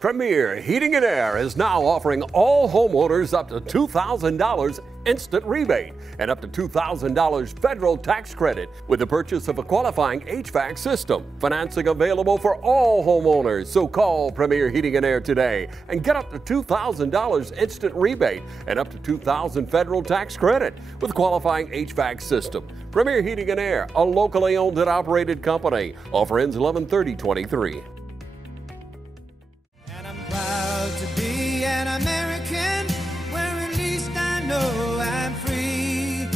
Premier Heating and Air is now offering all homeowners up to $2,000 instant rebate and up to $2,000 federal tax credit with the purchase of a qualifying HVAC system. Financing available for all homeowners. So call Premier Heating and Air today and get up to $2,000 instant rebate and up to $2,000 federal tax credit with qualifying HVAC system. Premier Heating and Air, a locally owned and operated company. Offer ends 11/30/23. Proud to be an American, where at least I know I'm free,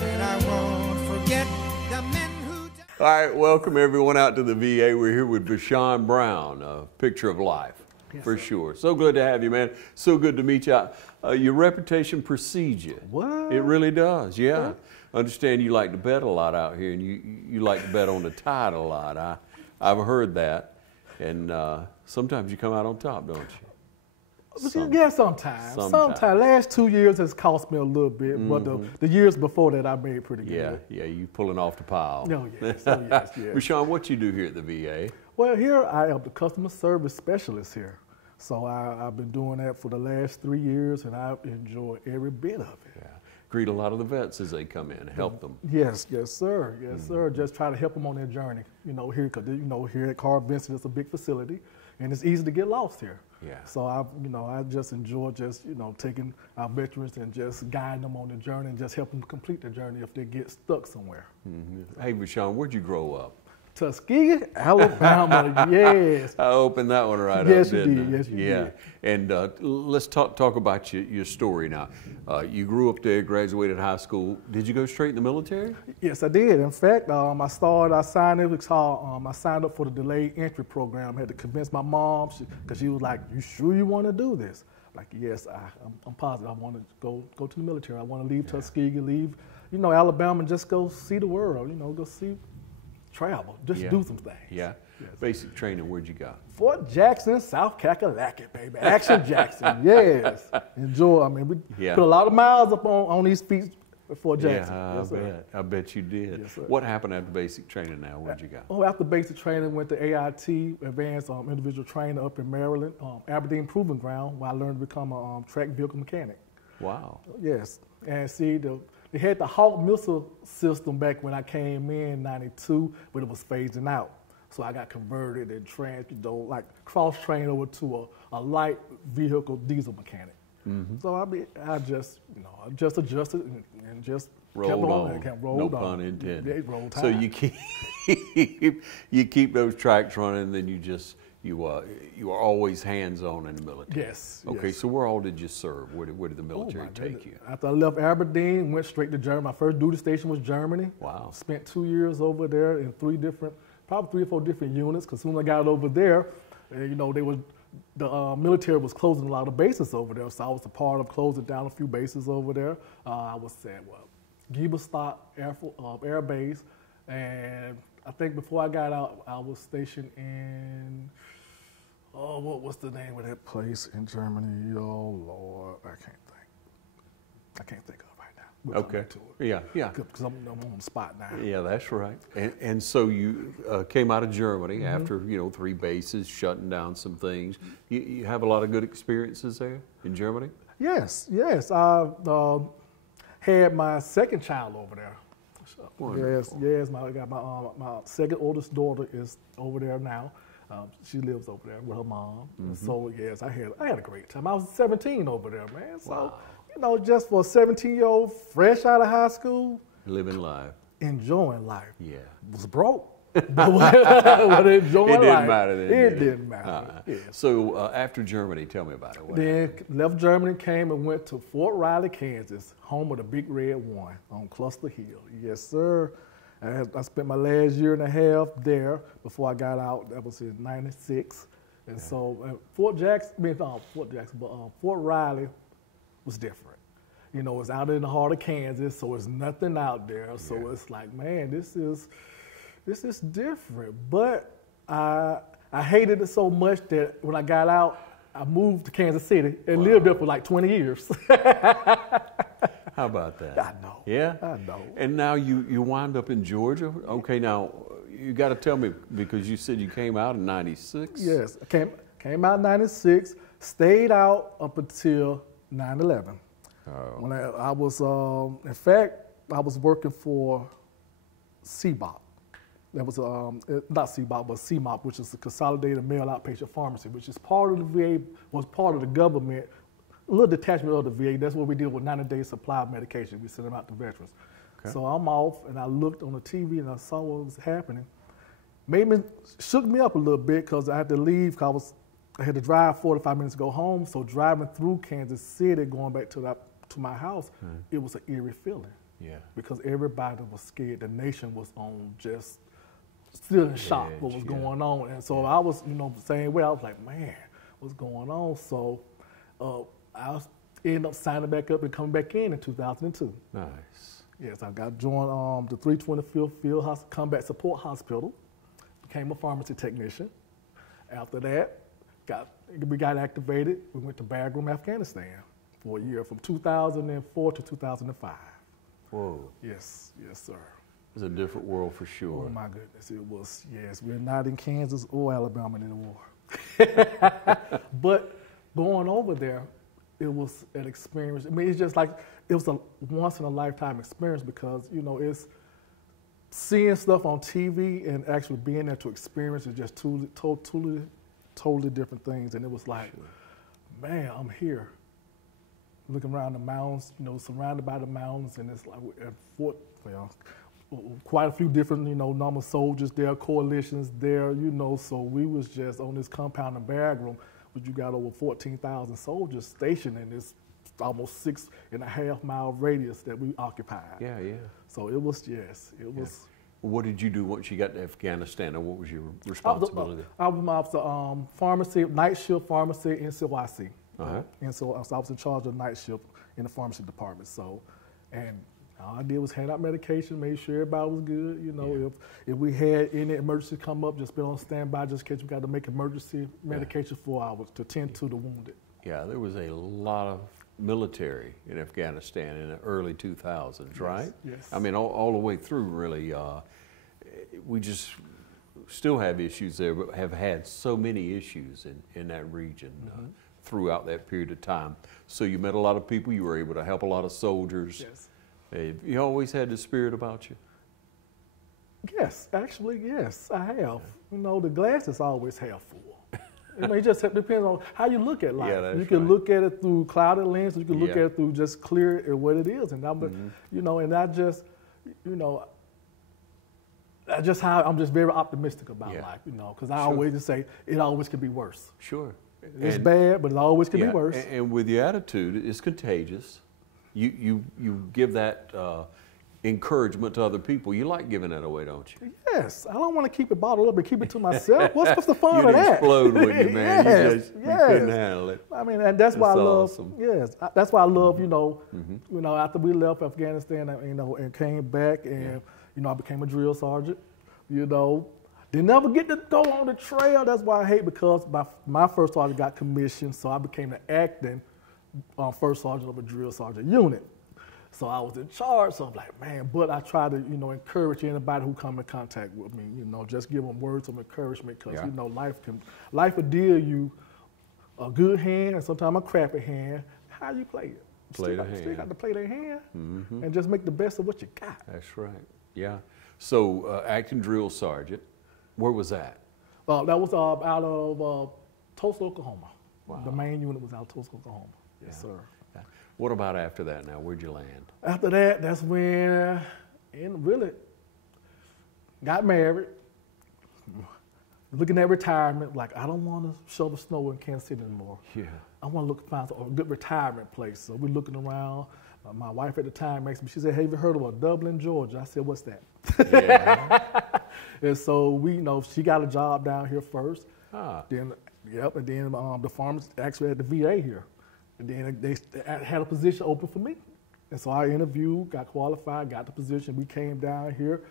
and I won't forget the men who died. All right, welcome everyone out to the VA. We're here with Vashon Brown, a picture of life, yes, for sure. So good to have you, man. So good to meet you. Your reputation precedes you. What? It really does, yeah. What? Understand you like to bet a lot out here, and you like to bet on the tide a lot. I've heard that. And sometimes you come out on top, don't you? Yeah, sometimes. Last 2 years has cost me a little bit, but the years before that I made pretty good. Yeah, you pulling off the pile. Oh, yes, yes. Vashon, what you do here at the VA? Well, here I am the customer service specialist here. So I've been doing that for the last 3 years, and I enjoy every bit of it. Yeah. Greet a lot of the vets as they come in, help them. Yes, sir. Just try to help them on their journey. Here, because here at Carl Benson, it's a big facility, and it's easy to get lost here. Yeah. So I just enjoy taking our veterans and just guiding them on the journey and just help them complete the journey if they get stuck somewhere. Mm-hmm. Hey, Vashon, where'd you grow up? Tuskegee, Alabama, yes. I opened that one right yes, up, didn't you did. Yes, you did. And let's talk about your story now. You grew up there, graduated high school. Did you go straight in the military? Yes, I did. In fact, I signed up for the delayed entry program. I had to convince my mom, because she was like, "You sure you want to do this?" Like, yes, I'm positive. I want to go to the military. I want to leave Tuskegee, leave, Alabama, and just go see the world. Go see. Travel, just do some things. Yeah. Yes. Basic training, where'd you go? Fort Jackson, South Kakalaki, baby. Action Jackson, yes. Enjoy. We put a lot of miles up on these feet at Fort Jackson. Yeah, I bet you did. Yes, sir. What happened after basic training now? Where'd you go? Oh, after basic training, went to AIT, Advanced Individual Trainer up in Maryland, Aberdeen Proving Ground, where I learned to become a track vehicle mechanic. Wow. Yes, and see, they had the Hawk missile system back when I came in '92, but it was phasing out. So I got converted and cross-trained over to a light vehicle diesel mechanic. Mm-hmm. So I just adjusted and just rolled on. No pun intended. So you keep those tracks running, then you are always hands-on in the military. Yes. Okay, so where all did you serve? Where did the military take you? After I left Aberdeen, went straight to Germany. My first duty station was Germany. Wow. Spent 2 years over there in probably 3 or 4 different units, because soon as I got over there, the military was closing a lot of bases over there, so I was a part of closing down a few bases over there. I was at Giebelstock Air Base, and I think before I got out, I was stationed in, what's the name of that place in Germany? Oh, Lord, I can't think of it right now. We'll okay. Yeah. Because I'm on the spot now. Yeah, that's right. And so you came out of Germany after, 3 bases, shutting down some things. You have a lot of good experiences there in Germany? Yes. I had my second child over there. Wonderful. Yes. My second oldest daughter is over there now. She lives over there with her mom. Mm-hmm. And so yes, I had a great time. I was 17 over there, man. So wow. Just for a 17-year-old fresh out of high school, living life, enjoying life. Yeah, was broke. But enjoying life. It didn't matter. Yeah. So after Germany, tell me about it. Then left Germany, came and went to Fort Riley, Kansas, home of the Big Red One on Cluster Hill. Yes, sir. I spent my last year and a half there before I got out. That was in '96. And so Fort Riley was different. It's out in the heart of Kansas, so there's nothing out there. So it's like, man, this is different. But I hated it so much that when I got out, I moved to Kansas City and lived there for like 20 years. How about that? I know. Yeah? I know. And now you wind up in Georgia? Okay, now you got to tell me, because you said you came out in '96. Yes, I Came out in 96, stayed out up until 9/11. When I was, in fact, I was working for CBOP. That was, not CBOP, but CMOP, which is the Consolidated Mail Outpatient Pharmacy, which is part of the VA, was part of the government, a little detachment of the VA. That's what we did with 90-day supply of medication. We sent them out to veterans. Okay. So I'm off, and I looked on the TV, and I saw what was happening. Shook me up a little bit, because I had to leave, because I had to drive 45 minutes to go home. So driving through Kansas City, going back to my house, it was an eerie feeling. Yeah. Because everybody was scared. The nation was on just still in shock what was going on. And so I was, the same way. I was like, man, what's going on? So I ended up signing back up and coming back in 2002. Nice. Yes, I got joined the 325th Field Combat Support Hospital, became a pharmacy technician. After that, we got activated. We went to Bagram, Afghanistan for a year from 2004 to 2005. Whoa. Yes, sir. It was a different world for sure. Oh my goodness, it was. Yes, we're not in Kansas or Alabama anymore. But going over there, it was an experience. I mean, it's just like, it was a once in a lifetime experience, because, it's seeing stuff on TV and actually being there to experience is just totally different things. And it was like, man, I'm here. Looking around the mountains, surrounded by the mountains, and it's like at Fort, quite a few different, normal soldiers there, coalitions there, so we was just on this compound in Bagram, but you got over 14,000 soldiers stationed in this almost 6.5 mile radius that we occupied. Yeah. So it was, it was. What did you do once you got to Afghanistan, or what was your responsibility? I was the pharmacy, night shift pharmacy in NCOIC. And so I was in charge of night shift in the pharmacy department. So, and all I did was hand out medication, made sure everybody was good. If we had any emergency come up, just been on standby just in case we got to make emergency medication 4 hours to tend to the wounded. Yeah, there was a lot of military in Afghanistan in the early 2000s, right? Yes. I mean, all the way through, really. We just still have issues there, but have had so many issues in that region. Throughout that period of time. So you met a lot of people, you were able to help a lot of soldiers. Yes. You always had the spirit about you? Yes, actually, yes, I have. The glass is always half full. It just depends on how you look at life. You can look at it through clouded lens, you can look at it through just clear and what it is. And and I just, just how I'm just very optimistic about life, because I always just say it always can be worse. Sure. It's bad, but it always can be worse. And with your attitude, it's contagious. You give that encouragement to other people. You like giving that away, don't you? Yes. I don't want to keep it bottled up and keep it to myself. What's the fun of that? You'd explode with you, man. You couldn't handle it. I mean, and that's why I love. Awesome. Yes, that's why I love. After we left Afghanistan, and came back, and I became a drill sergeant. Didn't ever get to go on the trail. That's why I hate, because my first sergeant got commissioned, so I became the acting first sergeant of a drill sergeant unit. So I was in charge, so I'm like, man, but I try to, encourage anybody who come in contact with me, just give them words of encouragement, because, life will deal you a good hand and sometimes a crappy hand. How you play it? Still got to play their hand and just make the best of what you got. That's right, yeah. So acting drill sergeant. Where was that? That was out of Tulsa, Oklahoma. Wow. The main unit was out of Tulsa, Oklahoma. Yes, sir. Yeah. What about after that now? Where'd you land? After that, that's when really got married. Looking at retirement, like, I don't want to shovel snow in Kansas City anymore. Yeah. I want to find a good retirement place. So we're looking around. My wife at the time she said, "Have you heard of Dublin, Georgia?" I said, "What's that?" Yeah. And so she got a job down here first. Then, and then the farmers actually at the VA here. And then they had a position open for me. And so I interviewed, got qualified, got the position. We came down here,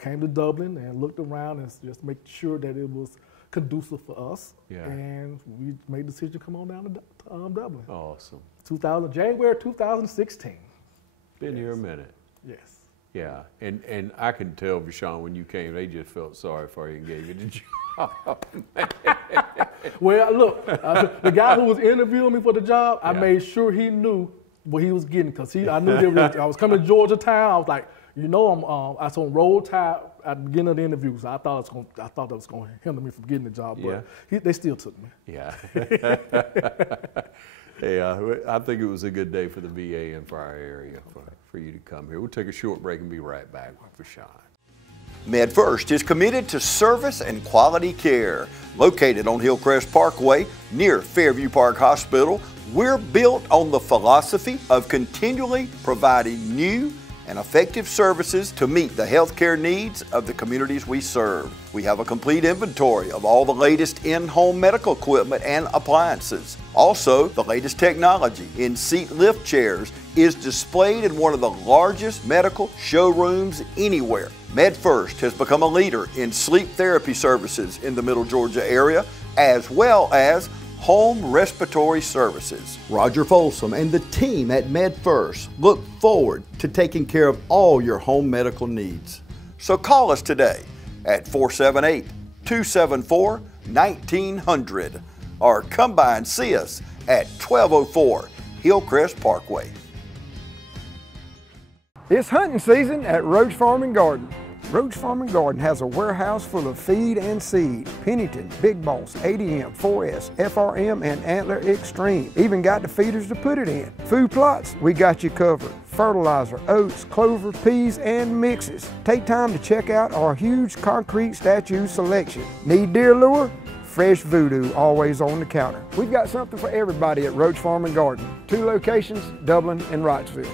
came to Dublin and looked around and just make sure that it was conducive for us. Yeah. And we made the decision to come on down to Dublin. Awesome. January 2016. Been here a minute. Yes. Yeah, and I can tell, Vashon, when you came, they just felt sorry for you and gave you the job. Well, look, the guy who was interviewing me for the job, I made sure he knew what he was getting because I knew I was coming to Georgia town. I was like, you know, I was on roll tide at the beginning of the interview, so I thought that was going to hinder me from getting the job, but they still took me. Yeah. I think it was a good day for the VA and for our area for you to come here. We'll take a short break and be right back with Vashon. MedFirst is committed to service and quality care. Located on Hillcrest Parkway near Fairview Park Hospital, we're built on the philosophy of continually providing new and effective services to meet the healthcare needs of the communities we serve. We have a complete inventory of all the latest in-home medical equipment and appliances. Also, the latest technology in seat lift chairs is displayed in one of the largest medical showrooms anywhere. MedFirst has become a leader in sleep therapy services in the Middle Georgia area, as well as home respiratory services. Roger Folsom and the team at MedFirst look forward to taking care of all your home medical needs. So call us today at 478-274-1900 or come by and see us at 1204 Hillcrest Parkway. It's hunting season at Roach Farm and Garden. Roach Farm and Garden has a warehouse full of feed and seed. Pennington, Big Boss, ADM, 4S, FRM, and Antler Extreme. Even got the feeders to put it in. Food plots, we got you covered. Fertilizer, oats, clover, peas, and mixes. Take time to check out our huge concrete statue selection. Need deer lure? Fresh Voodoo always on the counter. We've got something for everybody at Roach Farm and Garden. 2 locations, Dublin and Wrightsville.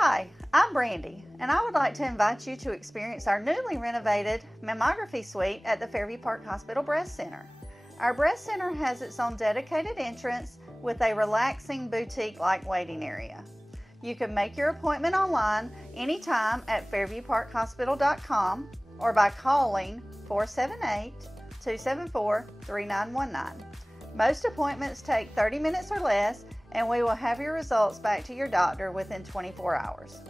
Hi, I'm Brandy, and I would like to invite you to experience our newly renovated mammography suite at the Fairview Park Hospital Breast Center. Our breast center has its own dedicated entrance with a relaxing boutique-like waiting area. You can make your appointment online anytime at fairviewparkhospital.com or by calling 478-274-3919. Most appointments take 30 minutes or less, and we will have your results back to your doctor within 24 hours.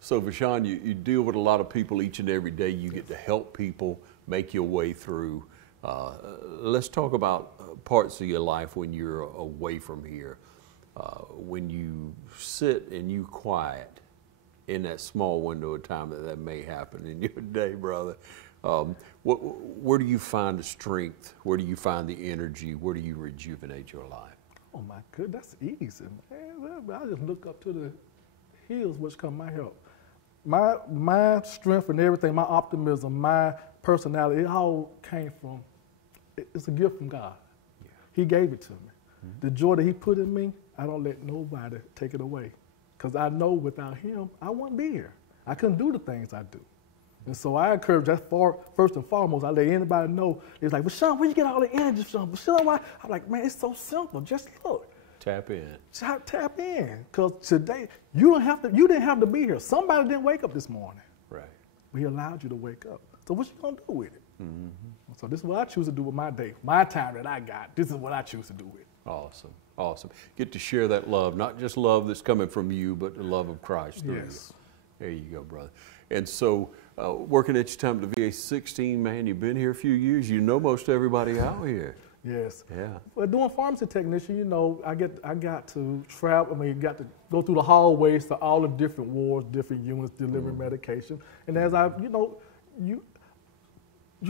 So Vashon, you deal with a lot of people each and every day. You get to help people make your way through. Let's talk about parts of your life when you're away from here. When you sit and you quiet in that small window of time that may happen in your day, brother. Where do you find the strength? Where do you find the energy? Where do you rejuvenate your life? Oh my goodness, that's easy, man. I just look up to the hills which come my help. My strength and everything, my optimism, my personality, it all came from, it's a gift from God. Yeah. He gave it to me. Mm-hmm. The joy that he put in me, I don't let nobody take it away. Because I know without him, I wouldn't be here. I couldn't do the things I do. And so I encourage that first and foremost, I let anybody know. It's like, Vashon, where you get all the energy from? Vashon, why? I'm like, man, it's so simple. Just look. Tap in. Tap in. Because today, you didn't have to be here. Somebody didn't wake up this morning. Right. We allowed you to wake up. So what you going to do with it? Mm-hmm. So this is what I choose to do with my day. My time that I got, this is what I choose to do with it. Awesome. Awesome. Get to share that love, not just love that's coming from you, but the love of Christ through you. There you go, brother. And so, working at your time at the VA 16, man, you've been here a few years. You know most everybody out here. Yes. Yeah. Well, doing pharmacy technician, you know, I got to travel. I mean, got to go through the hallways to all the different wards, different units, delivering medication. And as you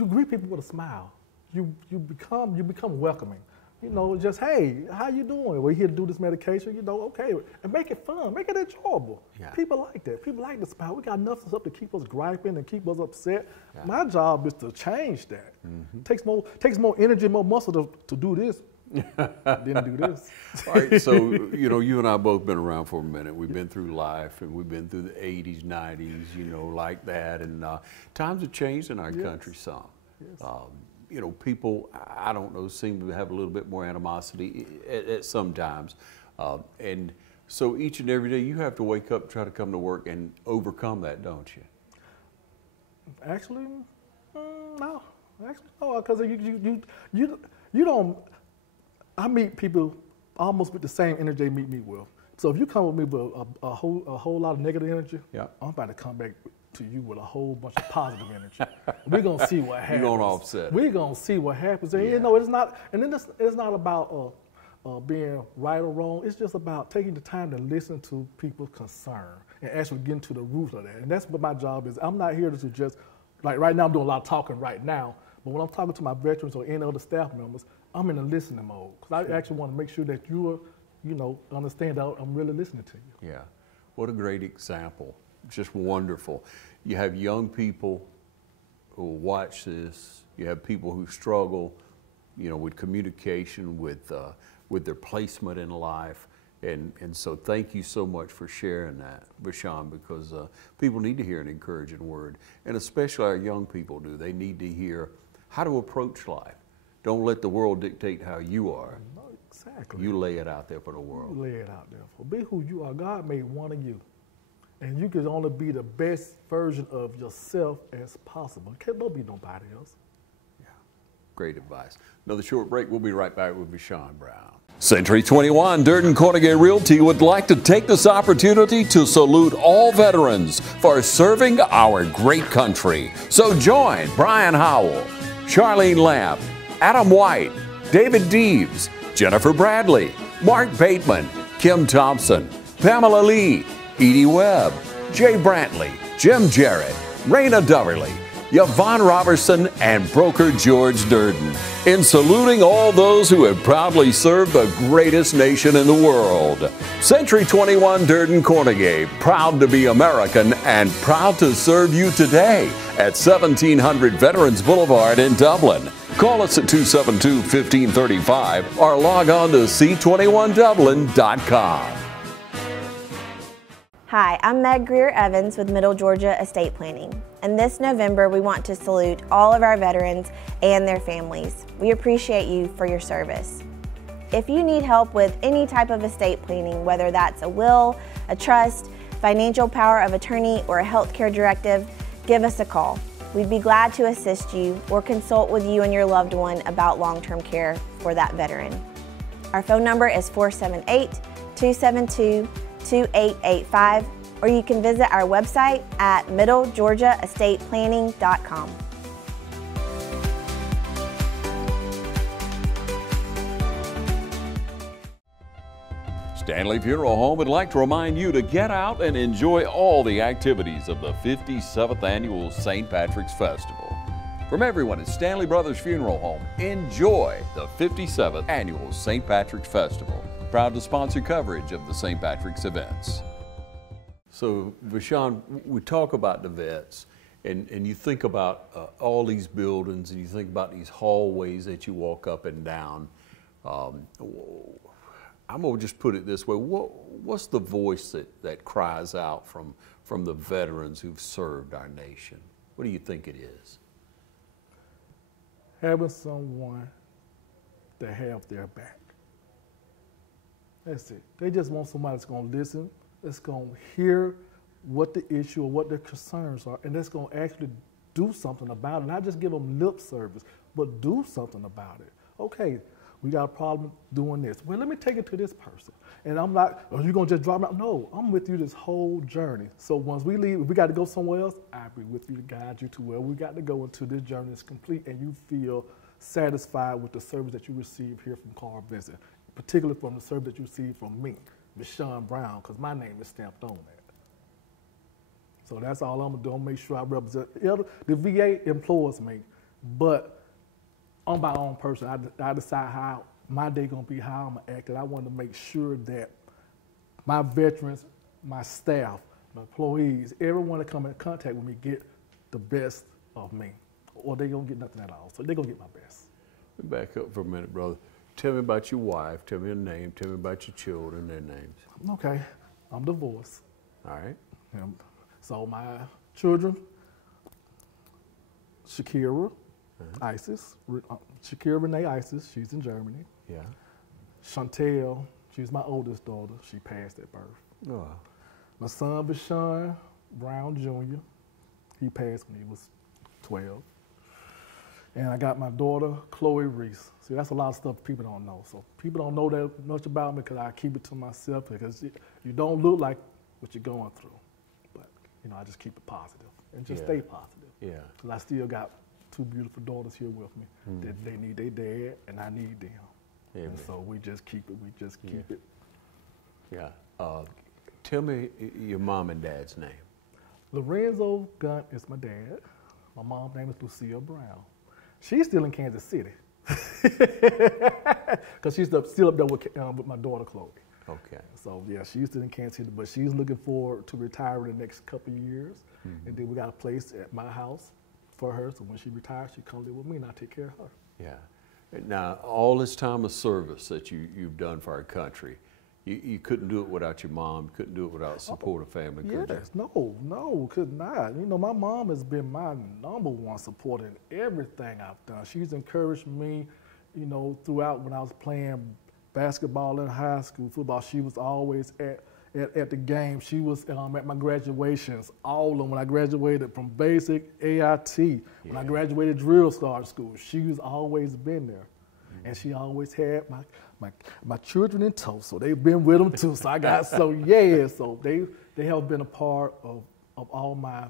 greet people with a smile. You become welcoming. You know, just, hey, how you doing? We're here to do this medication, you know, okay. And make it fun, make it enjoyable. Yeah. People like that. People like the smile. We got enough stuff to keep us griping and keep us upset. Yeah. My job is to change that. Mm-hmm. Takes more energy, more muscle to do this than do this. All right, so, you know, you and I both been around for a minute. We've been through life, and we've been through the 80s, 90s, you know, like that. And times have changed in our country some. Yes. You know, people, I don't know, seem to have a little bit more animosity at some times. And so each and every day you have to wake up and try to come to work and overcome that, don't you? Actually, no. Actually, no, because you don't, I meet people almost with the same energy they meet me with. So if you come with me with a whole lot of negative energy, I'm about to come back to you with a whole bunch of positive energy. We're gonna see what happens. You're gonna offset it. We're gonna see what happens. And Yeah. you know, it's not. And then it's not about being right or wrong. It's just about taking the time to listen to people's concern and actually getting to the root of that. And that's what my job is. I'm not here to just, like right now I'm doing a lot of talking right now, but when I'm talking to my veterans or any other staff members, I'm in a listening mode. Because I actually want to make sure that you are, you know, understand that I'm really listening to you. Yeah, what a great example. Just wonderful. You have young people who watch this. You have people who struggle, you know, with communication, with their placement in life. And so thank you so much for sharing that, Vashon, because people need to hear an encouraging word. And especially our young people do. They need to hear how to approach life. Don't let the world dictate how you are. No, exactly. You lay it out there for the world. You lay it out there. For be who you are. God made one of you. And you can only be the best version of yourself as possible. Can't be nobody else. Yeah, great advice. Another short break. We'll be right back with Vashon Brown. Century 21 Durden Cornegay Realty would like to take this opportunity to salute all veterans for serving our great country. So join Brian Howell, Charlene Lamb, Adam White, David Deeves, Jennifer Bradley, Mark Bateman, Kim Thompson, Pamela Lee, Edie Webb, Jay Brantley, Jim Jarrett, Raina Doverly, Yvonne Robertson, and broker George Durden, in saluting all those who have proudly served the greatest nation in the world. Century 21 Durden Cornegay, proud to be American and proud to serve you today at 1700 Veterans Boulevard in Dublin. Call us at 272-1535 or log on to c21dublin.com. Hi, I'm Meg Greer-Evans with Middle Georgia Estate Planning. And this November, we want to salute all of our veterans and their families. We appreciate you for your service. If you need help with any type of estate planning, whether that's a will, a trust, financial power of attorney, or a healthcare directive, give us a call. We'd be glad to assist you or consult with you and your loved one about long-term care for that veteran. Our phone number is 478-272-2885, or you can visit our website at middlegeorgiaestateplanning.com. Stanley Funeral Home would like to remind you to get out and enjoy all the activities of the 57th Annual St. Patrick's Festival. From everyone at Stanley Brothers Funeral Home, enjoy the 57th Annual St. Patrick's Festival. Proud to sponsor coverage of the St. Patrick's events. So, Vashon, we talk about the vets, and you think about all these buildings, and you think about these hallways that you walk up and down. I'm going to just put it this way. What's the voice that cries out from the veterans who've served our nation? What do you think it is? Having someone to have their back. That's it. They just want somebody that's going to listen, that's going to hear what the issue or what their concerns are, and that's going to actually do something about it. Not just give them lip service, but do something about it. Okay, we got a problem doing this. Well, let me take it to this person. And I'm not, are you going to just drop me out? No, I'm with you this whole journey. So once we leave, if we got to go somewhere else, I'll be with you to guide you to where we got to go until this journey is complete and you feel satisfied with the service that you receive here from Carl Vincent, particularly from the service that you receive from me, Vashon Brown, because my name is stamped on that. So that's all I'm going to do. I'm going to make sure I represent. The VA employs me, but I'm my own person. I decide how my day going to be, how I'm going to act, and I want to make sure that my veterans, my staff, my employees, everyone that come in contact with me get the best of me, or they don't get nothing at all. So they're going to get my best. Back up for a minute, brother. Tell me about your wife. Tell me her name. Tell me about your children, their names. Okay. I'm divorced. All right. So my children, Shakira, Isis, Shakira Renee Isis, she's in Germany. Yeah. Chantel, she's my oldest daughter. She passed at birth. Oh. My son, Vashon Brown Jr., he passed when he was 12. And I got my daughter, Chloe Reese. See, that's a lot of stuff people don't know. So people don't know that much about me because I keep it to myself because you don't look like what you're going through. But, I just keep it positive. and just stay positive. Yeah. Because I still got 2 beautiful daughters here with me. That they need their dad, and I need them. Amen. And so we just keep it. We just keep it. Yeah. Tell me your mom and dad's name. Lorenzo Gunt is my dad. My mom's name is Lucille Brown. She's still in Kansas City. Because she's still up there with my daughter, Chloe. Okay. So, yeah, she's still in Kansas City, but she's looking forward to retiring in the next couple of years. And then we got a place at my house for her, so when she retires, she come live with me, and I take care of her. Yeah. Now, all this time of service that you've done for our country, you couldn't do it without your mom, couldn't do it without support of family, could you? Yes, no, could not. You know, my mom has been my #1 supporter in everything I've done. She's encouraged me, you know, throughout when I was playing basketball in high school, football. She was always at the game. She was at my graduations, all of them. When I graduated from basic AIT, when I graduated drill sergeant school, she's always been there. And she always had my children in tow, so they've been with them too. So I got, so they have been a part of all my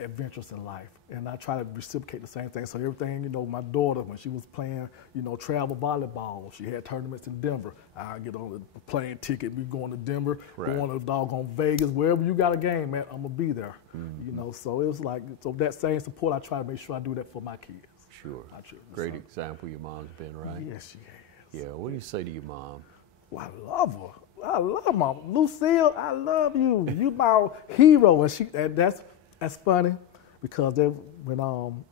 adventures in life. And I try to reciprocate the same thing. So everything, you know, my daughter, when she was playing, you know, travel volleyball, she had tournaments in Denver. I get on the plane ticket, we going to Denver, going to doggone Vegas, wherever you got a game, man, I'm gonna be there. You know, so it was like, so that same support, I try to make sure I do that for my kids. Sure. Great example your mom's been, right? Yes, she has. Yeah, what do you say to your mom? Well, I love her. I love Mom. Lucille, I love you. You my hero. And that's funny because when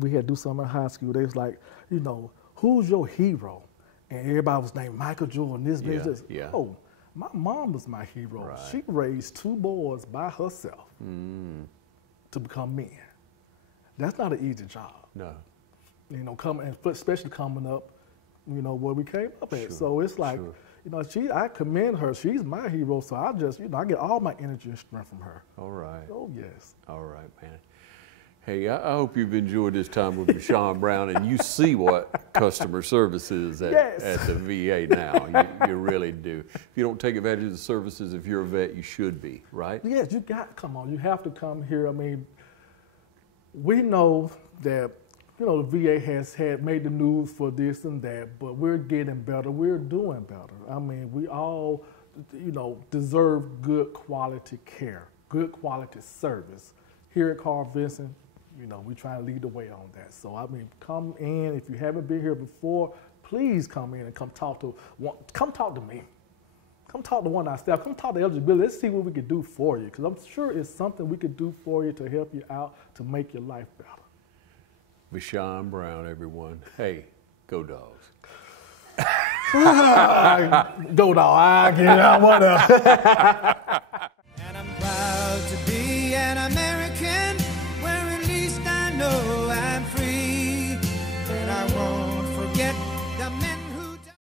we had to do something in high school, they was like, you know, who's your hero? And everybody was named Michael Jordan, this. Oh, my mom was my hero. Right. She raised 2 boys by herself to become men. That's not an easy job. No. You know, especially coming up, you know, where we came up at. So it's like, you know, I commend her. She's my hero. So I just, you know, I get all my energy and strength from her. All right. Oh, yes. All right, man. Hey, I hope you've enjoyed this time with Vashon Brown, and you see what customer service is at the VA now. You really do. If you don't take advantage of the services, if you're a vet, you should be, right? Yes, you come on. You have to come here. I mean, we know that, you know, the VA has made the news for this and that, but we're getting better. We're doing better. I mean, we all, you know, deserve good quality care, good quality service. Here at Carl Vinson, you know, we try to lead the way on that. So, I mean, come in. If you haven't been here before, please come in and come talk to me. Come talk to one of our staff. Come talk to eligibility. Let's see what we can do for you, because I'm sure it's something we could do for you to help you out, to make your life better. Vashon Brown, everyone. Hey, go Dogs. Go Dog. I get out. What up?